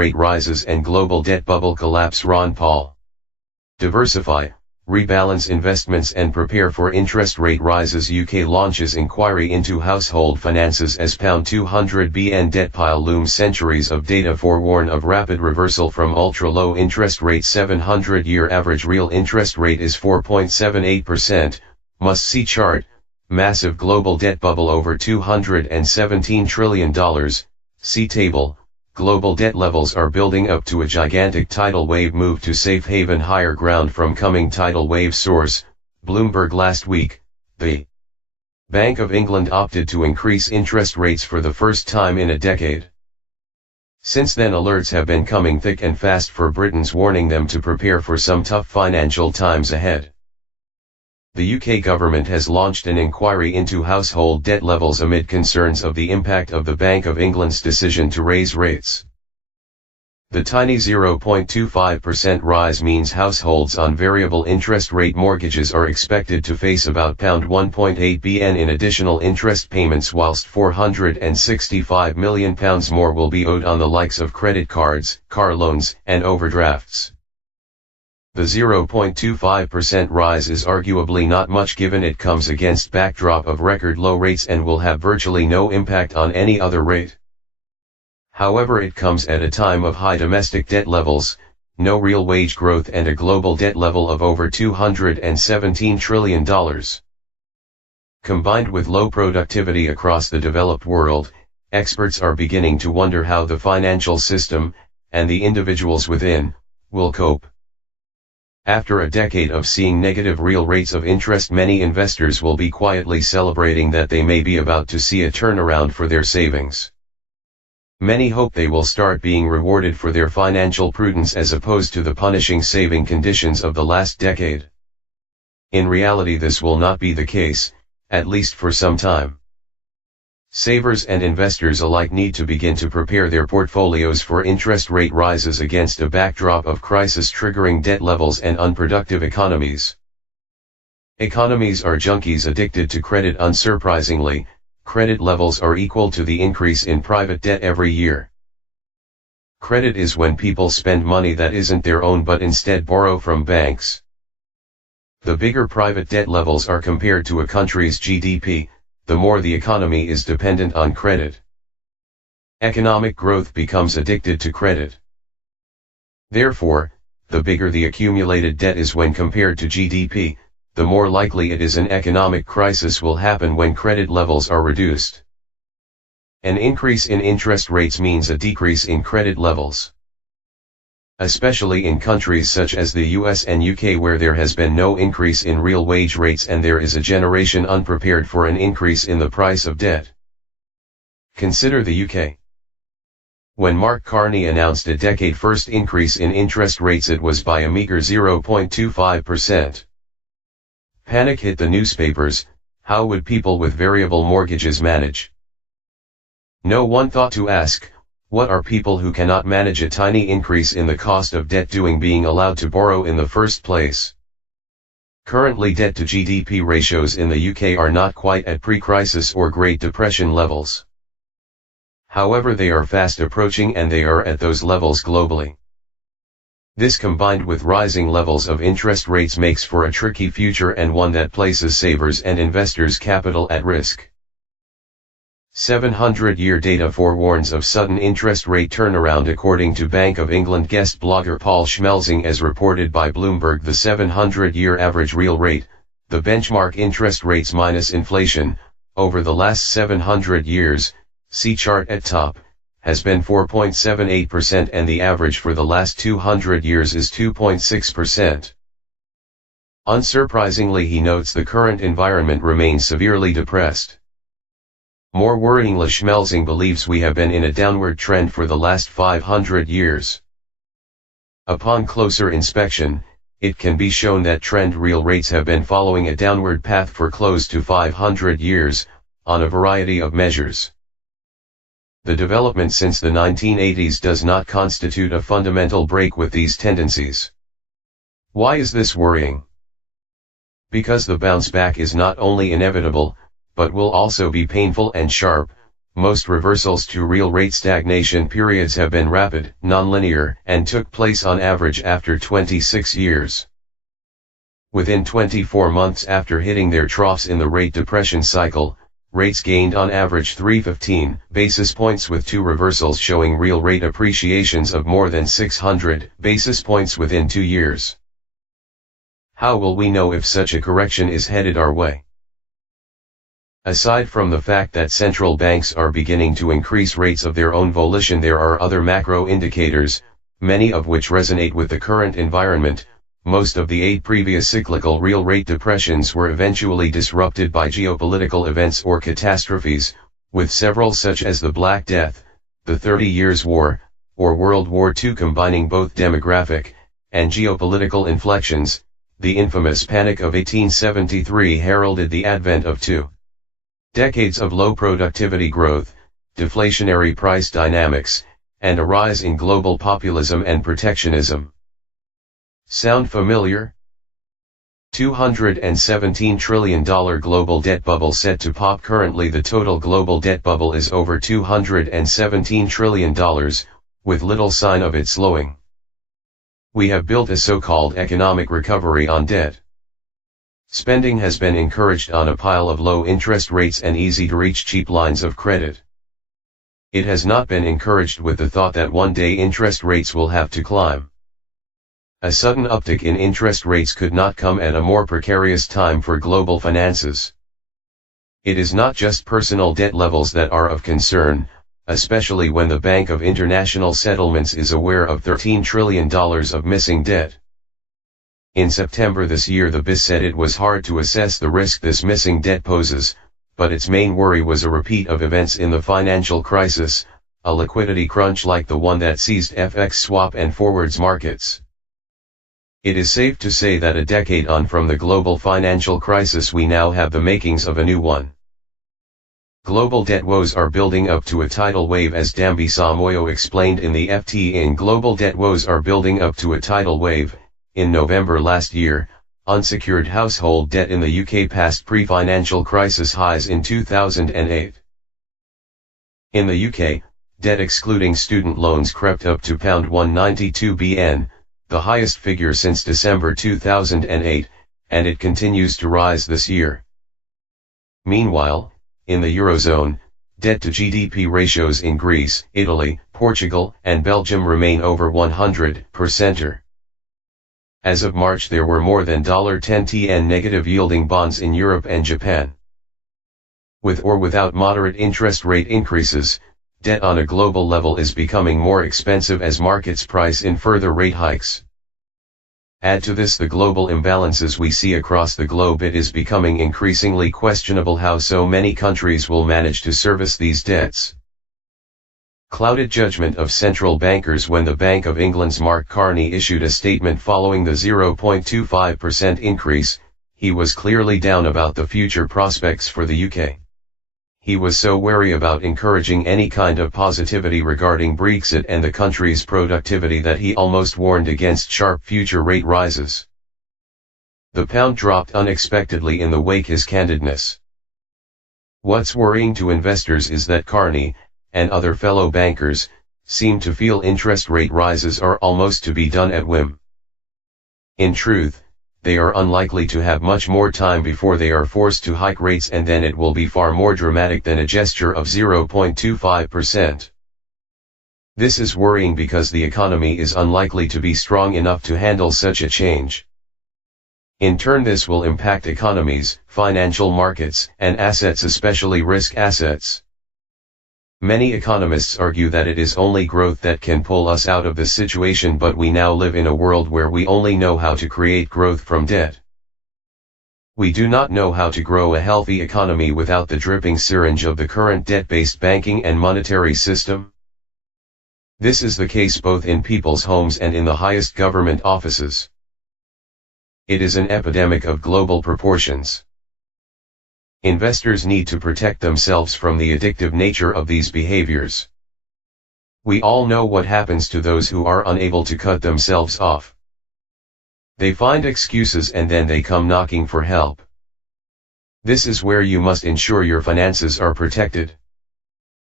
rate rises and global debt bubble collapse. Ron Paul. Diversify, rebalance investments and prepare for interest rate rises. UK launches inquiry into household finances as £200 billion debt pile looms. Centuries of data forewarn of rapid reversal from ultra-low interest rates. 700-year average real interest rate is 4.78%, must-see chart, massive global debt bubble over $217 trillion, see table. Global debt levels are building up to a gigantic tidal wave. Move to safe haven, higher ground from coming tidal wave. Source, Bloomberg. Last week, the Bank of England opted to increase interest rates for the first time in a decade. Since then, alerts have been coming thick and fast for Britons, warning them to prepare for some tough financial times ahead. The UK government has launched an inquiry into household debt levels amid concerns of the impact of the Bank of England's decision to raise rates. The tiny 0.25% rise means households on variable interest rate mortgages are expected to face about £1.8 billion in additional interest payments, whilst £465 million more will be owed on the likes of credit cards, car loans, and overdrafts. The 0.25% rise is arguably not much given it comes against backdrop of record low rates and will have virtually no impact on any other rate. However, it comes at a time of high domestic debt levels, no real wage growth and a global debt level of over $217 trillion. Combined with low productivity across the developed world, experts are beginning to wonder how the financial system, and the individuals within, will cope. After a decade of seeing negative real rates of interest, many investors will be quietly celebrating that they may be about to see a turnaround for their savings. Many hope they will start being rewarded for their financial prudence as opposed to the punishing saving conditions of the last decade. In reality, this will not be the case, at least for some time. Savers and investors alike need to begin to prepare their portfolios for interest rate rises against a backdrop of crisis-triggering debt levels and unproductive economies. Economies are junkies addicted to credit. Unsurprisingly, credit levels are equal to the increase in private debt every year. Credit is when people spend money that isn't their own but instead borrow from banks. The bigger private debt levels are compared to a country's GDP, the more the economy is dependent on credit. Economic growth becomes addicted to credit. Therefore, the bigger the accumulated debt is when compared to GDP, the more likely it is an economic crisis will happen when credit levels are reduced. An increase in interest rates means a decrease in credit levels. Especially in countries such as the US and UK, where there has been no increase in real wage rates and there is a generation unprepared for an increase in the price of debt. Consider the UK. When Mark Carney announced a decade-first increase in interest rates, it was by a meager 0.25%. Panic hit the newspapers. How would people with variable mortgages manage? No one thought to ask, what are people who cannot manage a tiny increase in the cost of debt doing being allowed to borrow in the first place? Currently, debt to GDP ratios in the UK are not quite at pre-crisis or Great Depression levels. However, they are fast approaching, and they are at those levels globally. This, combined with rising levels of interest rates, makes for a tricky future and one that places savers and investors' capital at risk. 700-year data forewarns of sudden interest rate turnaround. According to Bank of England guest blogger Paul Schmelzing, as reported by Bloomberg, the 700-year average real rate, the benchmark interest rates minus inflation, over the last 700 years, see chart at top, has been 4.78%, and the average for the last 200 years is 2.6%. Unsurprisingly, he notes the current environment remains severely depressed. More worryingly, Schmelzing believes we have been in a downward trend for the last 500 years. Upon closer inspection, it can be shown that trend real rates have been following a downward path for close to 500 years, on a variety of measures. The development since the 1980s does not constitute a fundamental break with these tendencies. Why is this worrying? Because the bounce back is not only inevitable, but will also be painful and sharp, most reversals to real rate stagnation periods have been rapid, nonlinear, and took place on average after 26 years. Within 24 months after hitting their troughs in the rate depression cycle, rates gained on average 315 basis points, with two reversals showing real rate appreciations of more than 600 basis points within 2 years. How will we know if such a correction is headed our way? Aside from the fact that central banks are beginning to increase rates of their own volition, there are other macro indicators, many of which resonate with the current environment. Most of the 8 previous cyclical real rate depressions were eventually disrupted by geopolitical events or catastrophes, with several such as the Black Death, the 30 Years' War, or World War II combining both demographic and geopolitical inflections. The infamous Panic of 1873 heralded the advent of 2 decades of low productivity growth, deflationary price dynamics, and a rise in global populism and protectionism. Sound familiar? $217 trillion global debt bubble set to pop. Currently the total global debt bubble is over $217 trillion, with little sign of it slowing. We have built a so-called economic recovery on debt. Spending has been encouraged on a pile of low interest rates and easy-to-reach cheap lines of credit. It has not been encouraged with the thought that one day interest rates will have to climb. A sudden uptick in interest rates could not come at a more precarious time for global finances. It is not just personal debt levels that are of concern, especially when the Bank of International Settlements is aware of $13 trillion of missing debt. In September this year, the BIS said it was hard to assess the risk this missing debt poses, but its main worry was a repeat of events in the financial crisis, a liquidity crunch like the one that seized FX swap and forwards markets. It is safe to say that a decade on from the global financial crisis, we now have the makings of a new one. Global debt woes are building up to a tidal wave, as Dambisa Moyo explained in the FT. Global debt woes are building up to a tidal wave. In November last year, unsecured household debt in the UK passed pre-financial crisis highs in 2008. In the UK, debt excluding student loans crept up to £192 billion, the highest figure since December 2008, and it continues to rise this year. Meanwhile, in the Eurozone, debt-to-GDP ratios in Greece, Italy, Portugal, and Belgium remain over 100%. As of March, there were more than $10 tn negative yielding bonds in Europe and Japan. With or without moderate interest rate increases, debt on a global level is becoming more expensive as markets price in further rate hikes. Add to this the global imbalances we see across the globe. It is becoming increasingly questionable how so many countries will manage to service these debts. Clouded judgment of central bankers. When the Bank of England's Mark Carney issued a statement following the 0.25% increase, he was clearly down about the future prospects for the UK. He was so wary about encouraging any kind of positivity regarding Brexit and the country's productivity that he almost warned against sharp future rate rises. The pound dropped unexpectedly in the wake of his candidness. What's worrying to investors is that Carney, and other fellow bankers, seem to feel interest rate rises are almost to be done at whim. In truth, they are unlikely to have much more time before they are forced to hike rates, and then it will be far more dramatic than a gesture of 0.25%. This is worrying because the economy is unlikely to be strong enough to handle such a change. In turn, this will impact economies, financial markets, and assets, especially risk assets. Many economists argue that it is only growth that can pull us out of this situation, but we now live in a world where we only know how to create growth from debt. We do not know how to grow a healthy economy without the dripping syringe of the current debt-based banking and monetary system. This is the case both in people's homes and in the highest government offices. It is an epidemic of global proportions. Investors need to protect themselves from the addictive nature of these behaviors. We all know what happens to those who are unable to cut themselves off. They find excuses and then they come knocking for help. This is where you must ensure your finances are protected.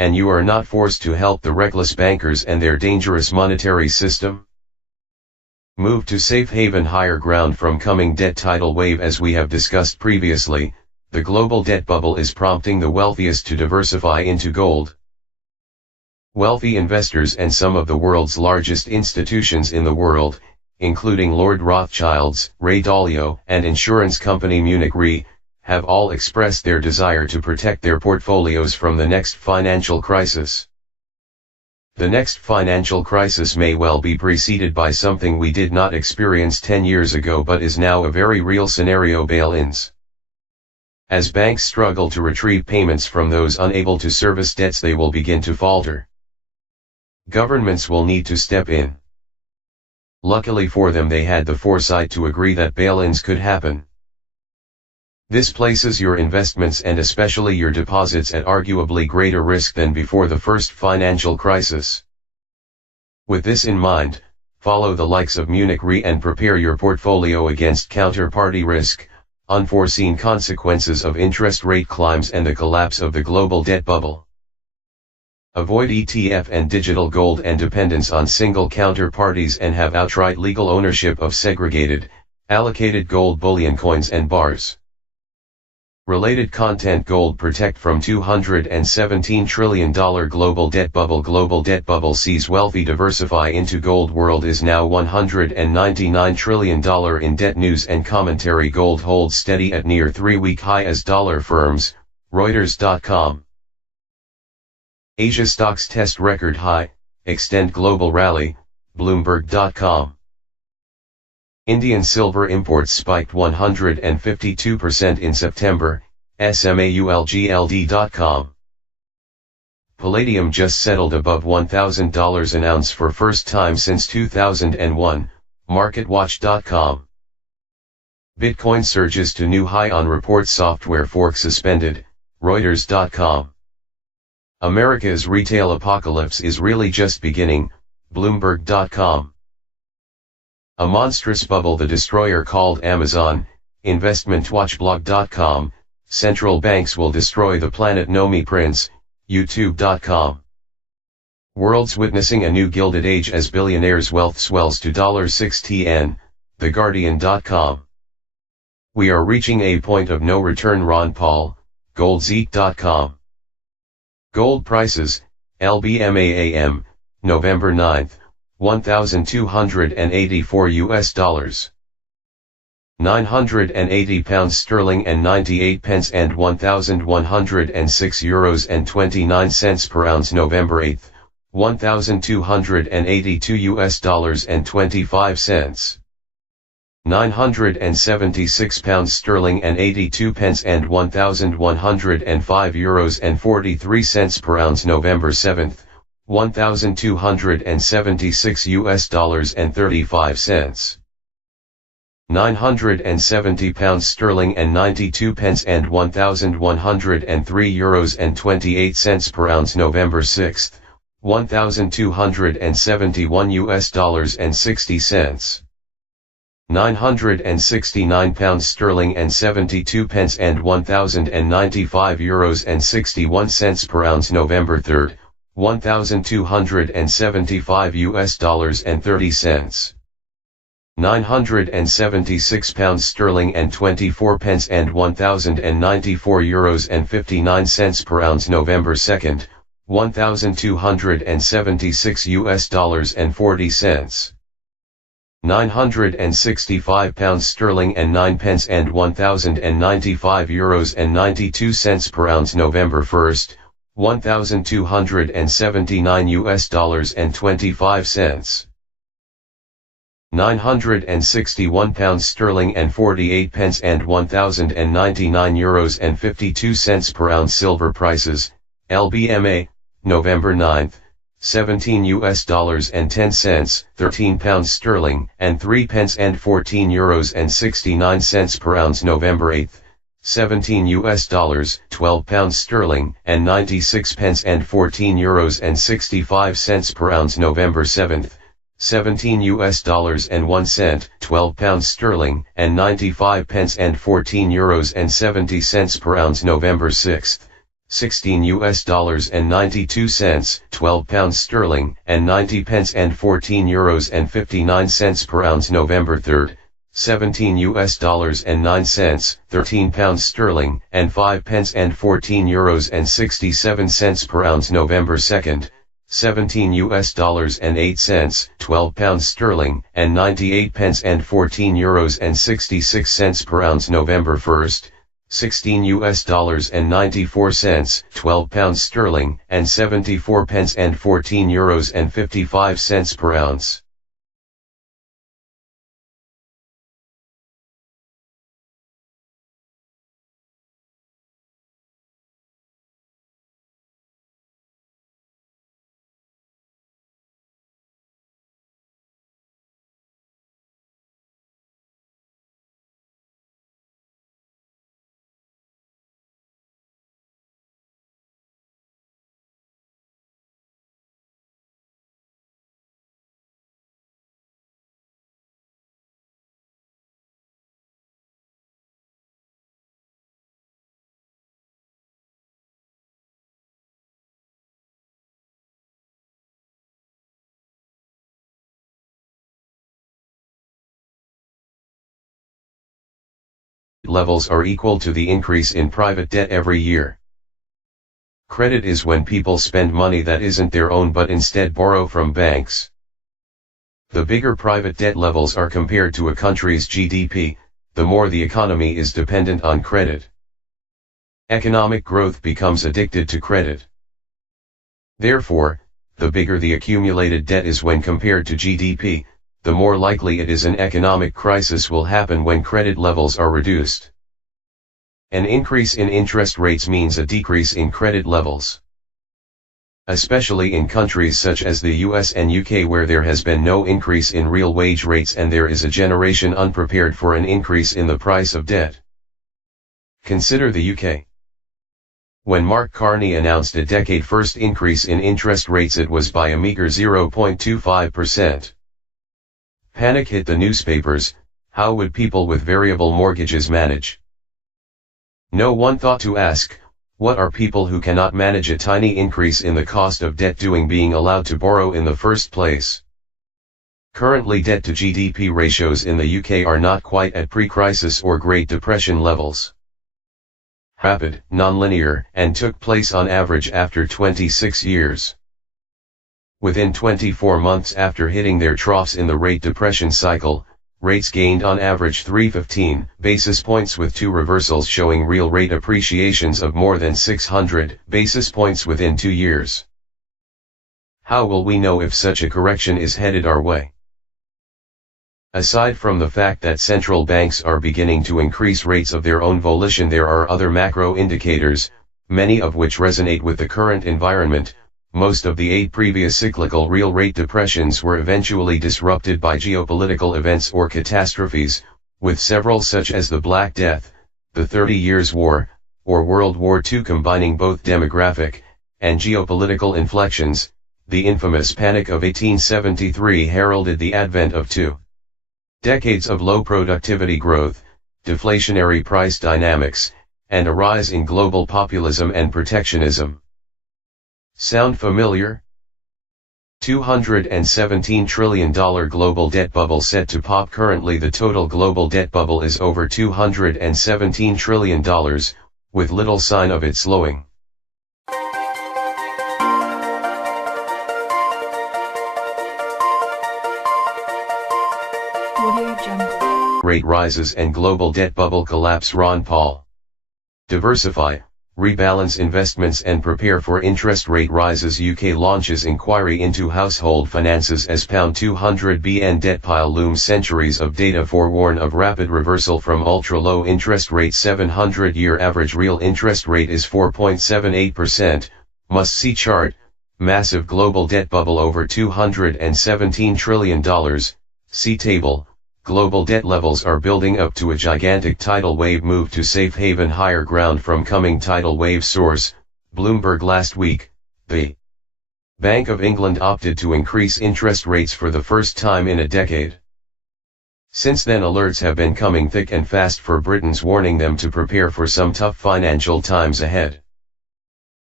and you are not forced to help the reckless bankers and their dangerous monetary system? Move to safe haven, higher ground from coming debt tidal wave. As we have discussed previously, the global debt bubble is prompting the wealthiest to diversify into gold. Wealthy investors and some of the world's largest institutions in the world, including Lord Rothschild's, Ray Dalio, and insurance company Munich Re, have all expressed their desire to protect their portfolios from the next financial crisis. The next financial crisis may well be preceded by something we did not experience 10 years ago but is now a very real scenario: bail-ins. As banks struggle to retrieve payments from those unable to service debts, they will begin to falter. Governments will need to step in. Luckily for them, they had the foresight to agree that bail-ins could happen. This places your investments and especially your deposits at arguably greater risk than before the first financial crisis. With this in mind, follow the likes of Munich Re and prepare your portfolio against counterparty risk, unforeseen consequences of interest rate climbs and the collapse of the global debt bubble. Avoid ETF and digital gold and dependence on single counterparties, and have outright legal ownership of segregated, allocated gold bullion coins and bars. Related content: Gold protect from $217 trillion global debt bubble. Global debt bubble sees wealthy diversify into gold. World is now $199 trillion in debt. News and commentary: Gold holds steady at near 3-week high as dollar firms, Reuters.com. Asia stocks test record high, extend global rally, Bloomberg.com. Indian silver imports spiked 152% in September, SMAULGLD.com. Palladium just settled above $1,000 an ounce for first time since 2001, MarketWatch.com. Bitcoin surges to new high on report software fork suspended, Reuters.com. America's retail apocalypse is really just beginning, Bloomberg.com. A monstrous bubble the destroyer called Amazon, InvestmentWatchBlog.com. Central banks will destroy the planet, Nomi Prince, YouTube.com. World's witnessing a new gilded age as billionaires' wealth swells to $6 TheGuardian.com. We are reaching a point of no return, Ron Paul, Goldzeek.com. Gold prices, LBMAAM, November 9, $1,284 £980 sterling and 98 pence and €1,106.29 per ounce. November 8, $1,282 and 25 cents. £976 sterling and 82 pence and €1,105 and 43 cents per ounce. November 7, $1,276 and 35 cents. £970 sterling and 92 pence and €1,103 and 28 cents per ounce. November 6, $1,271 and 60 cents. £969 sterling and 72 pence and €1,095 and 61 cents per ounce. November 3, $1,275 and 30 cents. £976 sterling and 24 pence and €1,094 and 59 cents per ounce. November 2, $1,276 and 40 cents. £965 sterling and 9 pence and €1,095 and 92 cents per ounce. November 1, $1,279 and 25 cents. £961 sterling and 48 pence and €1,099 and 52 cents per ounce. Silver prices, LBMA, November 9, $17 and 10 cents, £13 sterling and 3 pence and €14 and 69 cents per ounce. November 8, $17, £12 sterling and 96 pence and €14 and 65 cents per ounce. November 7, $17 and 1 cent, £12 sterling and 95 pence and €14 and 70 cents per ounce. November 6, 16 US dollars and 92 cents, 12 pounds sterling and 90 pence and 14 euros and 59 cents per ounce November 3rd, 17 US dollars and 9 cents, 13 pounds sterling and 5 pence and 14 euros and 67 cents per ounce November 2nd, 17 US dollars and 8 cents, 12 pounds sterling and 98 pence and 14 euros and 66 cents per ounce November 1st, 16 US dollars and 94 cents, 12 pounds sterling and 74 pence and 14 euros and 55 cents per ounce. Levels are equal to the increase in private debt every year. Credit is when people spend money that isn't their own but instead borrow from banks. The bigger private debt levels are compared to a country's GDP, the more the economy is dependent on credit. Economic growth becomes addicted to credit. Therefore, the bigger the accumulated debt is when compared to GDP, the more likely it is an economic crisis will happen when credit levels are reduced. An increase in interest rates means a decrease in credit levels. Especially in countries such as the US and UK where there has been no increase in real wage rates and there is a generation unprepared for an increase in the price of debt. Consider the UK. When Mark Carney announced a decade-first increase in interest rates, it was by a meager 0.25%. Panic hit the newspapers. How would people with variable mortgages manage? No one thought to ask, what are people who cannot manage a tiny increase in the cost of debt doing being allowed to borrow in the first place? Currently, debt to GDP ratios in the UK are not quite at pre-crisis or Great Depression levels. Rapid, non-linear, and took place on average after 26 years. Within 24 months after hitting their troughs in the rate depression cycle, rates gained on average 315 basis points with two reversals showing real rate appreciations of more than 600 basis points within 2 years. How will we know if such a correction is headed our way? Aside from the fact that central banks are beginning to increase rates of their own volition, there are other macro indicators, many of which resonate with the current environment. Most of the 8 previous cyclical real rate depressions were eventually disrupted by geopolitical events or catastrophes, with several such as the Black Death, the 30 Years' War, or World War II combining both demographic and geopolitical inflections. The infamous Panic of 1873 heralded the advent of 2 decades of low productivity growth, deflationary price dynamics, and a rise in global populism and protectionism. Sound familiar? $217 trillion global debt bubble set to pop. Currently the total global debt bubble is over $217 trillion, with little sign of it slowing. Rate rises and global debt bubble collapse. Ron Paul. Diversify, rebalance investments and prepare for interest rate rises. UK launches inquiry into household finances as £200 billion debt pile looms. Centuries of data forewarn of rapid reversal from ultra-low interest rate. 700-year average real interest rate is 4.78%. Must-see chart. Massive global debt bubble over $217 trillion. See table. Global debt levels are building up to a gigantic tidal wave. Move to safe haven. Higher ground from coming tidal wave. Source, Bloomberg. Last week, the Bank of England opted to increase interest rates for the first time in a decade. Since then, alerts have been coming thick and fast for Britons, warning them to prepare for some tough financial times ahead.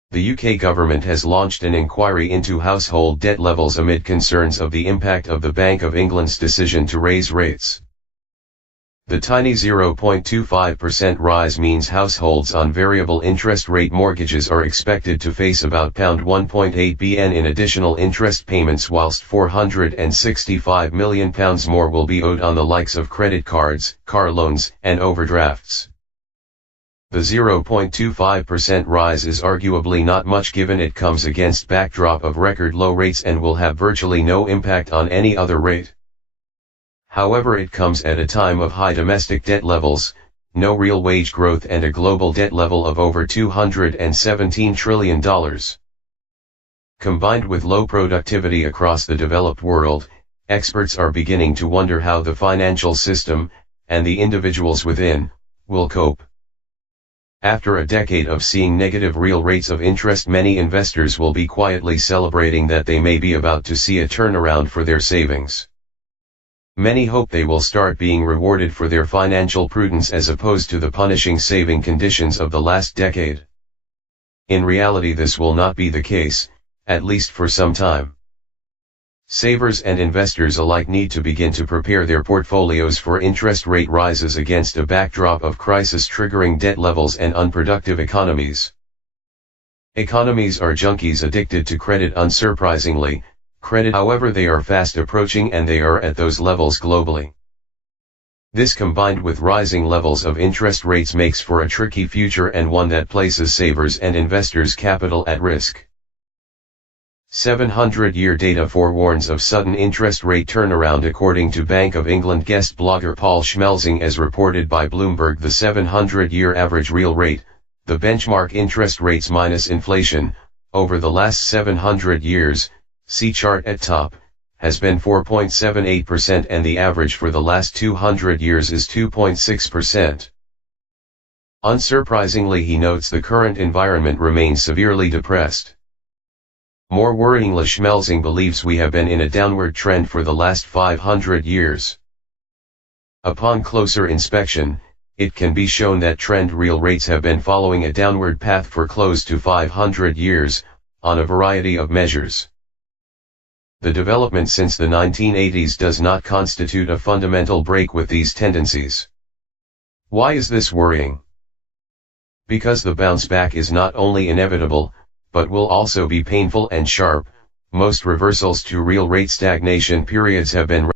The UK government has launched an inquiry into household debt levels amid concerns of the impact of the Bank of England's decision to raise rates. The tiny 0.25% rise means households on variable interest rate mortgages are expected to face about £1.8 billion in additional interest payments, whilst £465 million more will be owed on the likes of credit cards, car loans, and overdrafts. The 0.25% rise is arguably not much given it comes against backdrop of record low rates and will have virtually no impact on any other rate. However, it comes at a time of high domestic debt levels, no real wage growth and a global debt level of over $217 trillion. Combined with low productivity across the developed world, experts are beginning to wonder how the financial system, and the individuals within, will cope. After a decade of seeing negative real rates of interest, many investors will be quietly celebrating that they may be about to see a turnaround for their savings. Many hope they will start being rewarded for their financial prudence as opposed to the punishing saving conditions of the last decade. In reality, this will not be the case, at least for some time. Savers and investors alike need to begin to prepare their portfolios for interest rate rises against a backdrop of crisis-triggering debt levels and unproductive economies. Economies are junkies addicted to credit. Unsurprisingly, however, they are fast approaching, and they are at those levels globally. This, combined with rising levels of interest rates, makes for a tricky future and one that places savers and investors' capital at risk. 700-year data forewarns of sudden interest rate turnaround. According to Bank of England guest blogger Paul Schmelzing, as reported by Bloomberg, the 700-year average real rate, the benchmark interest rates minus inflation, over the last 700 years, see chart at top, has been 4.78%, and the average for the last 200 years is 2.6%. Unsurprisingly, he notes the current environment remains severely depressed. More worryingly, Schmelzing believes we have been in a downward trend for the last 500 years. Upon closer inspection, it can be shown that trend real rates have been following a downward path for close to 500 years, on a variety of measures. The development since the 1980s does not constitute a fundamental break with these tendencies. Why is this worrying? Because the bounce back is not only inevitable, but will also be painful and sharp. Most reversals to real rate stagnation periods have been